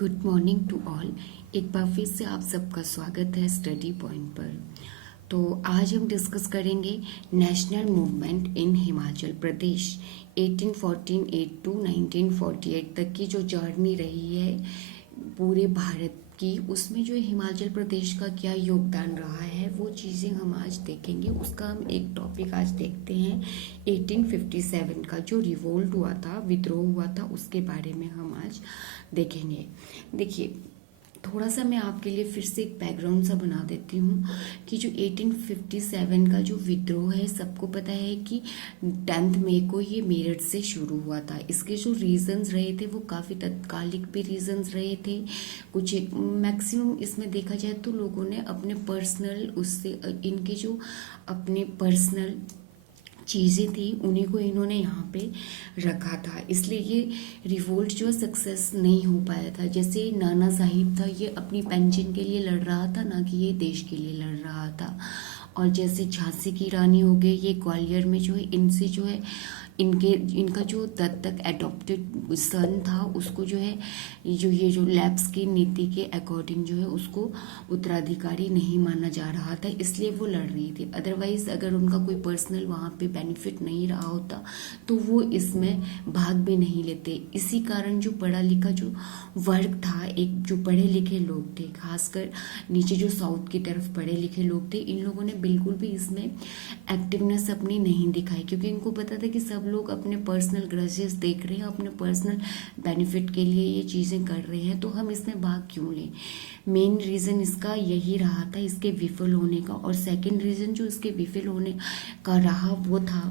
Good morning to all. एक बार फिर से आप सबका स्वागत है स्टडी पॉइंट पर। तो आज हम डिस्कस करेंगे national movement in Himachal Pradesh 1848 to 1948 तक की जो जर्नी रही है पूरे भारत की, उसमें जो हिमाचल प्रदेश का क्या योगदान रहा है वो चीज़ें हम आज देखेंगे। उसका हम एक टॉपिक आज देखते हैं 1857 का जो रिवोल्ट हुआ था, विद्रोह हुआ था, उसके बारे में हम आज देखेंगे। देखिए, थोड़ा सा मैं आपके लिए फिर से एक बैकग्राउंड सा बना देती हूँ कि जो 1857 का जो विद्रोह है, सबको पता है कि 10 मई को ये मेरठ से शुरू हुआ था। इसके जो रीजंस रहे थे वो काफ़ी तत्कालिक भी रीजंस रहे थे। कुछ एक मैक्सिमम इसमें देखा जाए तो लोगों ने अपने पर्सनल उससे इनके जो अपने पर्सनल चीज़ें थी उन्हीं को इन्होंने यहाँ पे रखा था, इसलिए ये रिवोल्ट जो सक्सेस नहीं हो पाया था। जैसे नाना साहिब था, ये अपनी पेंशन के लिए लड़ रहा था, ना कि ये देश के लिए लड़ रहा था। और जैसे झांसी की रानी हो गई, ये ग्वालियर में जो है इनसे जो है इनका जो दत्तक एडॉप्टेड सन था उसको जो है ये जो लैब्स की नीति के अकॉर्डिंग जो है उसको उत्तराधिकारी नहीं माना जा रहा था, इसलिए वो लड़ रही थी। अदरवाइज अगर उनका कोई पर्सनल वहाँ पे बेनिफिट नहीं रहा होता तो वो इसमें भाग भी नहीं लेते। इसी कारण जो पढ़ा लिखा जो वर्ग था, एक जो पढ़े लिखे लोग थे, खासकर नीचे जो साउथ की तरफ पढ़े लिखे लोग थे, इन लोगों ने बिल्कुल भी इसमें एक्टिवनेस अपनी नहीं दिखाई, क्योंकि इनको पता था कि सब लोग अपने पर्सनल ग्रजेस देख रहे हैं, अपने पर्सनल बेनिफिट के लिए ये चीज़ें कर रहे हैं, तो हम इसमें भाग क्यों लें। मेन रीज़न इसका यही रहा था, इसके विफल होने का। और सेकंड रीज़न जो इसके विफल होने का रहा वो था,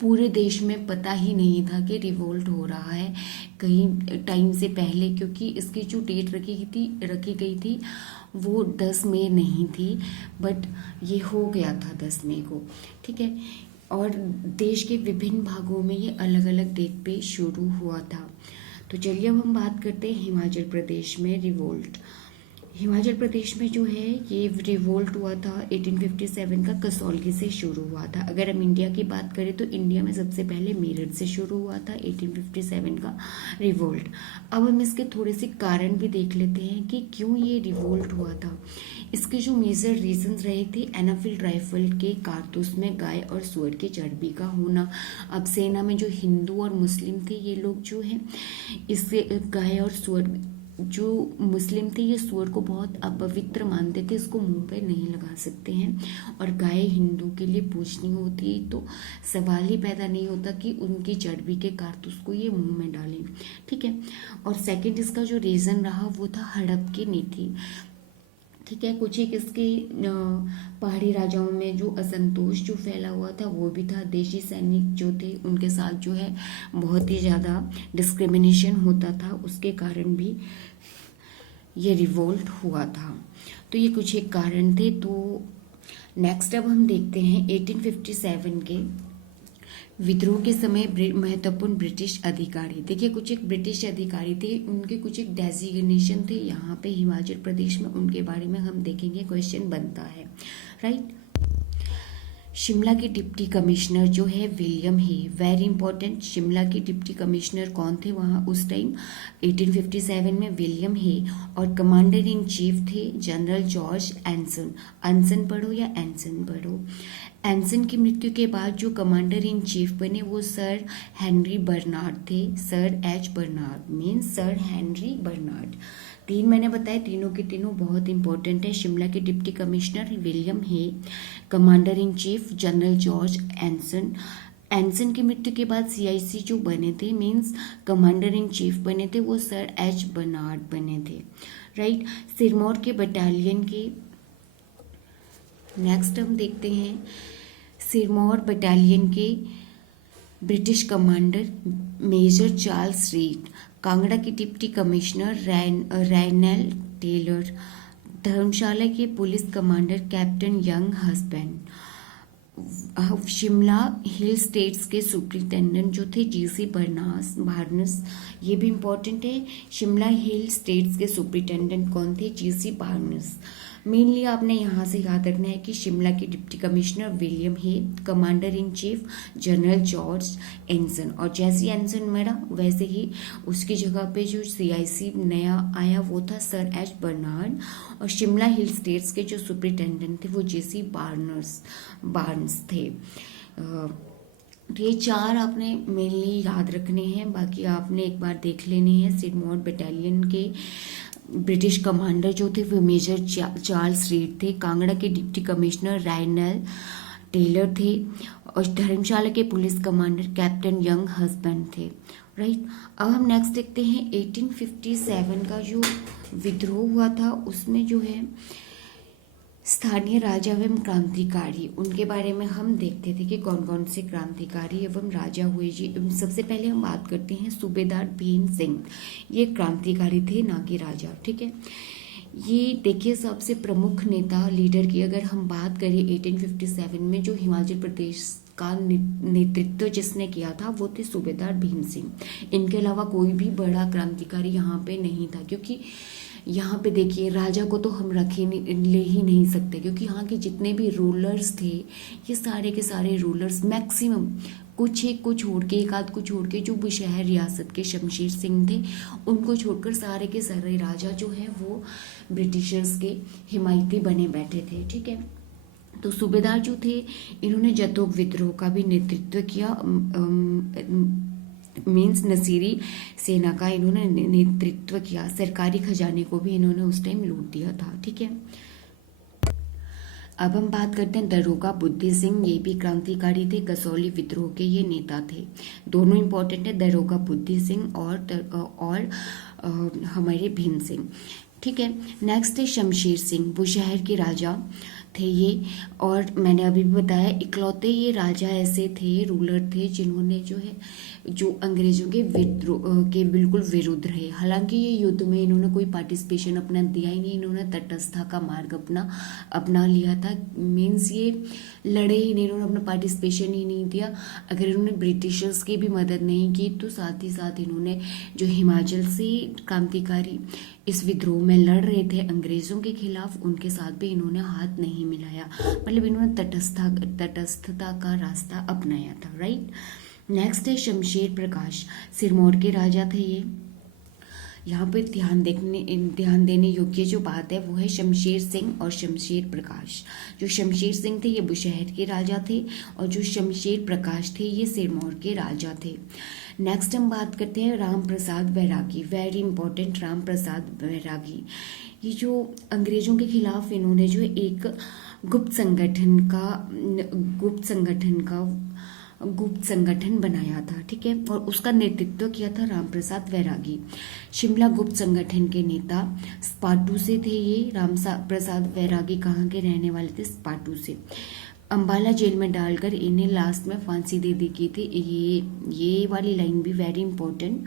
पूरे देश में पता ही नहीं था कि रिवोल्ट हो रहा है कहीं टाइम से पहले, क्योंकि इसकी जो डेट रखी गई थी वो 10 मई नहीं थी, बट ये हो गया था 10 मई को, ठीक है। और देश के विभिन्न भागों में ये अलग अलग डेट पे शुरू हुआ था। तो चलिए अब हम बात करते हैं हिमाचल प्रदेश में रिवोल्ट। हिमाचल प्रदेश में जो है ये रिवोल्ट हुआ था 1857 का, कसौली से शुरू हुआ था। अगर हम इंडिया की बात करें तो इंडिया में सबसे पहले मेरठ से शुरू हुआ था 1857 का रिवोल्ट। अब हम इसके थोड़े से कारण भी देख लेते हैं कि क्यों ये रिवोल्ट हुआ था। इसके जो मेजर रीजंस रहे थे, एनाफील्ड राइफल के कारतूस में गाय और सुअर की चर्बी का होना। अब सेना में जो हिंदू और मुस्लिम थे, ये लोग जो है इससे गाय और सुअर, जो मुस्लिम थे ये सुअर को बहुत अपवित्र मानते थे, इसको मुंह पे नहीं लगा सकते हैं। और गाय हिंदू के लिए पूजनीय होती, तो सवाल ही पैदा नहीं होता कि उनकी चर्बी के कारतूस को ये मुंह में डालें, ठीक है। और सेकंड इसका जो रीज़न रहा वो था हड़प की नीति, ठीक है। कुछ एक इसके पहाड़ी राजाओं में जो असंतोष जो फैला हुआ था वो भी था। देशी सैनिक जो थे उनके साथ जो है बहुत ही ज़्यादा डिस्क्रिमिनेशन होता था, उसके कारण भी ये रिवोल्ट हुआ था। तो ये कुछ एक कारण थे। तो नेक्स्ट अब हम देखते हैं 1857 के विद्रोह के समय महत्वपूर्ण ब्रिटिश अधिकारी। देखिए, कुछ एक ब्रिटिश अधिकारी थे, उनके कुछ एक डेजिग्नेशन थे यहाँ पे हिमाचल प्रदेश में, उनके बारे में हम देखेंगे, क्वेश्चन बनता है, राइट। शिमला के डिप्टी कमिश्नर जो है विलियम हे, वेरी इंपॉर्टेंट। शिमला के डिप्टी कमिश्नर कौन थे वहाँ उस टाइम 1857 में? विलियम हे। और कमांडर इन चीफ थे जनरल जॉर्ज एंसन। एंसन पढ़ो या एंसन पढ़ो। एंसन की मृत्यु के बाद जो कमांडर इन चीफ बने वो सर हेनरी बर्नार्ड थे। Sir H Bernard means sir Henry Bernard. तीन मैंने बताया, तीनों के तीनों बहुत इंपॉर्टेंट है। शिमला के deputy commissioner William Hay, commander in chief general George Anson. Anson की मृत्यु के बाद सीआईसी जो बने थे, मीन्स कमांडर इन चीफ बने थे, वो सर एच बर्नार्ड बने थे, राइट। सिरमौर के बटालियन के नेक्स्ट हम देखते हैं सिरमौर बटालियन के British commander major Charles Reid. Kangra के deputy commissioner Reynell Taylor. Dharamshala के police commander captain Younghusband. Shimla hill states के सुप्रिंटेंडेंट जो थे जीसी बार्नस, ये भी इम्पोर्टेंट है। शिमला हिल स्टेट्स के सुप्रिंटेंडेंट कौन थे? G C Barnes. मेनली आपने यहाँ से याद रखना है कि शिमला के deputy commissioner William Hay, commander in chief general George Anson, और जैसे एंसन मरा वैसे ही उसकी जगह पे जो CIC नया आया वो था सर एच बर्नार्ड, और शिमला हिल स्टेट्स के जो सुपरिटेंडेंट थे वो JC बार्न्स थे। तो ये 4 आपने मेनली याद रखने हैं, बाकी आपने एक बार देख लेने हैं। सिरमौर बटालियन के ब्रिटिश कमांडर जो थे वो मेजर चार्ल्स रीड थे, कांगड़ा के डिप्टी कमिश्नर रायनल टेलर थे, और धर्मशाला के police commander captain young husband थे। राइट, अब हम नेक्स्ट देखते हैं 1857 का जो विद्रोह हुआ था उसमें जो है स्थानीय राजा एवं क्रांतिकारी, उनके बारे में हम देखते थे कि कौन कौन से क्रांतिकारी एवं राजा हुए जी। सबसे पहले हम बात करते हैं सूबेदार भीम सिंह, ये क्रांतिकारी थे ना कि राजा। ठीक है, ये देखिए सबसे प्रमुख नेता लीडर की अगर हम बात करें 1857 में जो हिमाचल प्रदेश का नेतृत्व जिसने किया था वो थे सूबेदार भीम सिंह। इनके अलावा कोई भी बड़ा क्रांतिकारी यहाँ पे नहीं था, क्योंकि यहाँ पे देखिए राजा को तो हम ले ही नहीं सकते, क्योंकि यहाँ के जितने भी रूलर्स थे ये सारे के सारे रूलर्स मैक्सिमम कुछ एक को छोड़ के, एक आध को छोड़ के, जो बुशहर रियासत के शमशेर सिंह थे उनको छोड़कर सारे के सारे राजा जो है वो ब्रिटिशर्स के हिमायती बने बैठे थे। ठीक है, तो सूबेदार जो थे इन्होंने जतोग विद्रोह का भी नेतृत्व किया, मीन्स नसीरी सेना का इन्होंने नेतृत्व किया। सरकारी खजाने को भी इन्होंने उस टाइम लूट दिया था। ठीक है, अब हम बात करते हैं दरोगा बुद्धि सिंह, ये भी क्रांतिकारी थे, कसौली विद्रोह के ये नेता थे। दोनों इंपॉर्टेंट है, दरोगा बुद्धि सिंह और हमारे भीम सिंह। ठीक है, नेक्स्ट है शमशेर सिंह, बुशहर के राजा थे ये, और मैंने अभी भी बताया इकलौते ये राजा ऐसे थे, रूलर थे जिन्होंने जो है जो अंग्रेजों के विद्रोह के बिल्कुल विरुद्ध रहे। हालांकि ये युद्ध में इन्होंने कोई पार्टिसिपेशन अपना दिया ही नहीं, इन्होंने तटस्था का मार्ग अपना लिया था। मीन्स ये लड़े ही नहीं, इन्होंने अपना पार्टिसिपेशन ही नहीं दिया। अगर इन्होंने ब्रिटिशर्स की भी मदद नहीं की तो साथ ही साथ इन्होंने जो हिमाचल से क्रांतिकारी इस विद्रोह में लड़ रहे थे अंग्रेजों के खिलाफ, उनके साथ भी इन्होंने हाथ नहीं मिलाया, मतलब इन्होंने तटस्थता का रास्ता अपनाया था। राइट, नेक्स्ट है शमशेर प्रकाश, सिरमौर के राजा थे ये। यहाँ पे ध्यान देने योग्य जो बात है वो है शमशेर सिंह और शमशेर प्रकाश। जो शमशेर सिंह थे ये बुशहर के राजा थे, और जो शमशेर प्रकाश थे ये सिरमौर के राजा थे। नेक्स्ट हम बात करते हैं राम प्रसाद बैरागी, वेरी इंपॉर्टेंट, राम प्रसाद बैरागी। ये जो अंग्रेजों के खिलाफ इन्होंने जो एक गुप्त संगठन बनाया था। ठीक है, और उसका नेतृत्व किया था राम प्रसाद बैरागी। शिमला गुप्त संगठन के नेता स्पाटू से थे ये। राम प्रसाद बैरागी कहाँ के रहने वाले थे? स्पाटू से। अंबाला जेल में डालकर इन्हें लास्ट में फांसी दे दी गई थी। ये वाली लाइन भी वेरी इंपॉर्टेंट,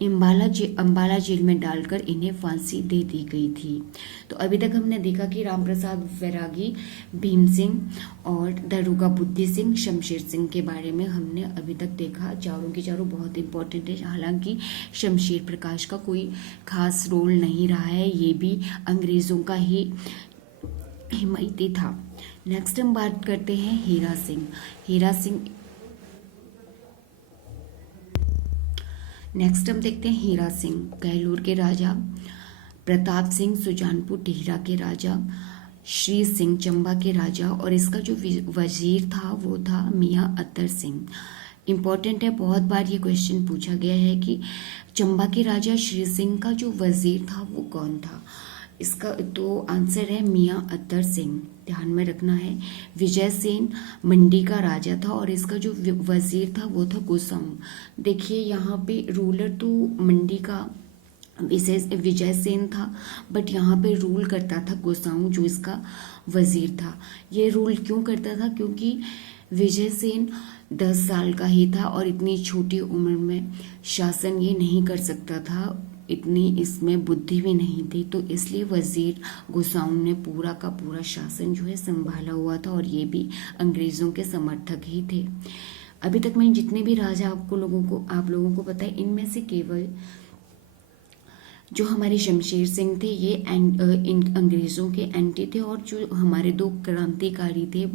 अंबाला जेल में डालकर इन्हें फांसी दे दी गई थी। तो अभी तक हमने देखा कि राम प्रसाद बैरागी, भीम सिंह और दरोगा बुद्धि सिंह, शमशेर सिंह के बारे में हमने अभी तक देखा। चारों के चारों बहुत इंपॉर्टेंट है। हालांकि शमशेर प्रकाश का कोई खास रोल नहीं रहा है, ये भी अंग्रेजों का ही हिमायती था। नेक्स्ट हम बात करते हैं हीरा सिंह। नेक्स्ट हम देखते हैं हीरा सिंह, गहलोर के राजा, प्रताप सिंह सुजानपुर टिहरा के राजा, श्री सिंह चंबा के राजा, और इसका जो वजीर था वो था मियाँ अतर सिंह। इम्पॉर्टेंट है, बहुत बार ये क्वेश्चन पूछा गया है कि चंबा के राजा श्री सिंह का जो वजीर था वो कौन था। इसका तो आंसर है मियाँ अतर सिंह, ध्यान में रखना है। विजय सेन मंडी का राजा था, और इसका जो वजीर था वो था गोसाऊ। देखिए यहाँ पे रूलर तो मंडी का विजय सेन था, बट यहाँ पे रूल करता था गोसाऊ, जो इसका वजीर था। ये रूल क्यों करता था? क्योंकि विजय सेन 10 साल का ही था और इतनी छोटी उम्र में शासन ये नहीं कर सकता था, इतनी इसमें बुद्धि भी नहीं थी, तो इसलिए वजीर गोसाऊ ने पूरा का पूरा शासन जो है संभाला हुआ था, और ये भी अंग्रेजों के समर्थक ही थे। अभी तक मैंने जितने भी राजा आप लोगों को बताए, इनमें से केवल जो हमारे शमशेर सिंह थे ये इन अंग्रेज़ों के एंटी थे, और जो हमारे दो क्रांतिकारी थे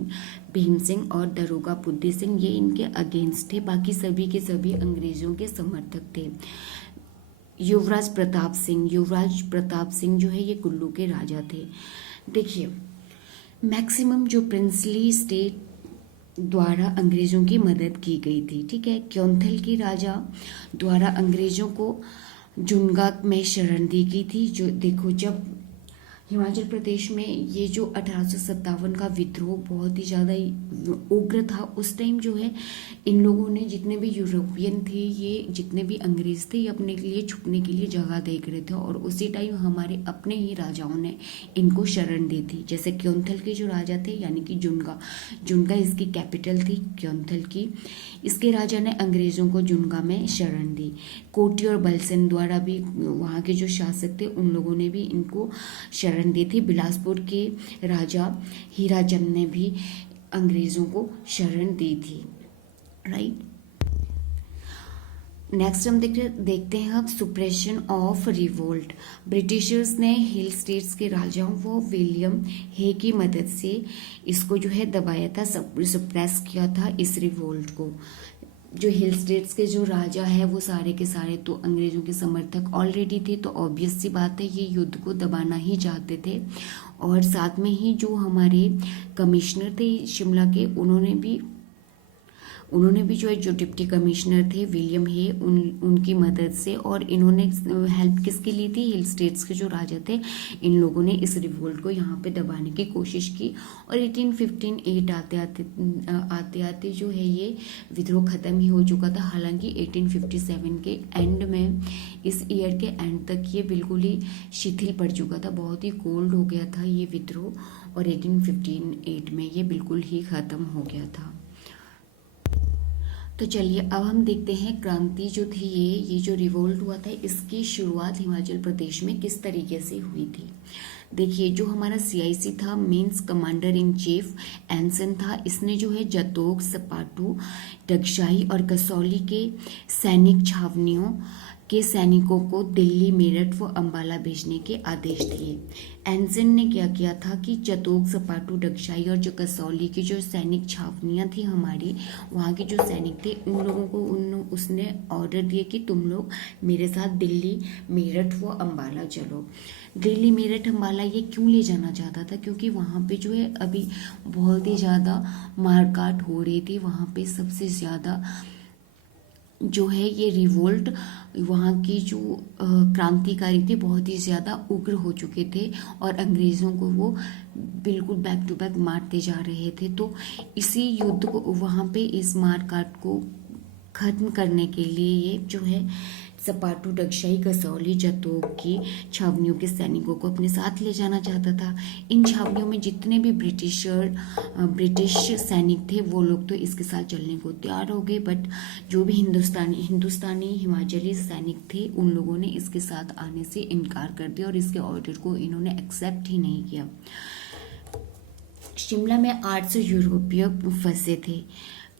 भीम सिंह और दरोगा बुद्धि सिंह, ये इनके अगेंस्ट थे। बाकी सभी के सभी अंग्रेज़ों के समर्थक थे। युवराज प्रताप सिंह जो है ये कुल्लू के राजा थे। देखिए, मैक्सिमम जो प्रिंसली स्टेट द्वारा अंग्रेजों की मदद की गई थी, ठीक है। क्योंथल के राजा द्वारा अंग्रेजों को जुनगा में शरण दी गई थी। जो देखो, जब हिमाचल प्रदेश में ये जो 1857 का विद्रोह बहुत ही ज़्यादा उग्र था, उस टाइम जो है इन लोगों ने, जितने भी यूरोपियन थे, ये जितने भी अंग्रेज थे, ये अपने के लिए छुपने के लिए जगह देख रहे थे, और उसी टाइम हमारे अपने ही राजाओं ने इनको शरण दी थी। जैसे क्योंथल के जो राजा थे, यानी कि जुनगा इसकी कैपिटल थी क्योंथल की, इसके राजा ने अंग्रेज़ों को जुनगा में शरण दी। कोटी और बलसेन द्वारा भी, वहाँ के जो शासक थे, उन लोगों ने भी इनको शरण दी थी। बिलासपुर के राजा हीराचंद ने भी अंग्रेजों को शरण दी थी, राइट। नेक्स्ट हम देखते हैं अब सुप्रेशन ऑफ रिवोल्ट। ब्रिटिशर्स ने हिल स्टेट्स के राजाओं वो विलियम हे की मदद से इसको जो है दबाया था, सप्रेस किया था इस रिवोल्ट को। जो हिल स्टेट्स के जो राजा है वो सारे के सारे तो अंग्रेजों के समर्थक ऑलरेडी थे, तो ऑब्वियस सी बात है ये युद्ध को दबाना ही चाहते थे। और साथ में ही जो हमारे कमिश्नर थे शिमला के, उन्होंने भी जो है, जो डिप्टी कमिश्नर थे विलियम हे, उनकी मदद से, और इन्होंने हेल्प किसकी ली थी, हिल स्टेट्स के जो राजा थे, इन लोगों ने इस रिवोल्ट को यहाँ पे दबाने की कोशिश की। और 1858 आते आते जो है ये विद्रोह खत्म ही हो चुका था। हालांकि 1857 के एंड में, इस ईयर के एंड तक ये बिल्कुल ही शिथिल पड़ चुका था, बहुत ही कोल्ड हो गया था ये विद्रोह, और 1858 में ये बिल्कुल ही खत्म हो गया था। तो चलिए अब हम देखते हैं क्रांति जो थी, ये जो रिवोल्ट हुआ था, इसकी शुरुआत हिमाचल प्रदेश में किस तरीके से हुई थी। देखिए, जो हमारा CIC था, मीन्स कमांडर इन चीफ एंसन था, इसने जो है जतोग, सपाटू, डगशाई और कसौली के सैनिक छावनियों के सैनिकों को दिल्ली, मेरठ व अंबाला भेजने के आदेश दिए। एंसन ने क्या किया था कि चतोग, सपाटू, डगशाई और जो कसौली की जो सैनिक छावनियाँ थी हमारी, वहाँ के जो सैनिक थे, उन लोगों को उसने ऑर्डर दिए कि तुम लोग मेरे साथ दिल्ली, मेरठ व अंबाला चलो। दिल्ली, मेरठ, अंबाला ये क्यों ले जाना चाहता था, क्योंकि वहाँ पे जो है अभी बहुत ही ज़्यादा मारकाट हो रही थी। वहाँ पे सबसे ज़्यादा जो है ये रिवोल्ट, वहाँ की जो क्रांतिकारी थे बहुत ही ज़्यादा उग्र हो चुके थे, और अंग्रेज़ों को वो बिल्कुल बैक टू बैक मारते जा रहे थे। तो इसी युद्ध को, वहाँ पे इस मारकाट को खत्म करने के लिए ये जो है सपाटू, डगशाई, कसौली, जतोग की छावनियों के सैनिकों को अपने साथ ले जाना चाहता था। इन छावनियों में जितने भी ब्रिटिश सैनिक थे वो लोग तो इसके साथ चलने को तैयार हो गए, बट जो भी हिंदुस्तानी हिमाचली सैनिक थे, उन लोगों ने इसके साथ आने से इनकार कर दिया, और इसके ऑर्डर को इन्होंने एक्सेप्ट ही नहीं किया। शिमला में 800 यूरोपीय फंसे थे।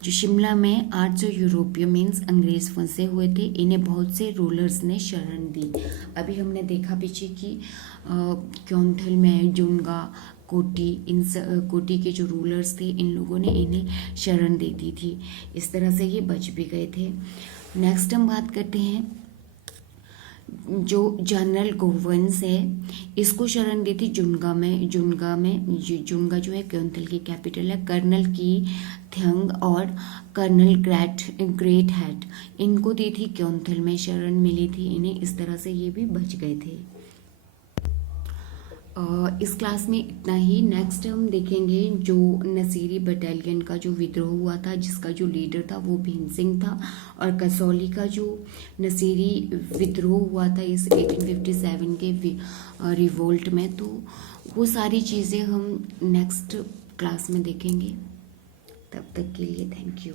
जो शिमला में 800 यूरोपीय मीन्स अंग्रेज फंसे हुए थे, इन्हें बहुत से रूलर्स ने शरण दी। अभी हमने देखा पीछे कि क्योंथल में जुनगा, कोटी के जो रूलर्स थे, इन लोगों ने इन्हें शरण दे दी थी। इस तरह से ये बच भी गए थे। नेक्स्ट हम बात करते हैं जो जनरल गोवंस है, इसको शरण दी थी जुनगा में। जुनगा जो है क्योंथल की कैपिटल है। कर्नल की थंग और कर्नल ग्रेट हैट, इनको दी थी क्योंथल में शरण मिली थी इन्हें। इस तरह से ये भी बच गए थे। इस क्लास में इतना ही। नेक्स्ट हम देखेंगे जो नसीरी बटालियन का जो विद्रोह हुआ था, जिसका जो लीडर था वो भीम सिंह था, और कसौली का जो नसीरी विद्रोह हुआ था इस 1857 के रिवोल्ट में। तो वो सारी चीज़ें हम नेक्स्ट क्लास में देखेंगे। तब तक के लिए थैंक यू।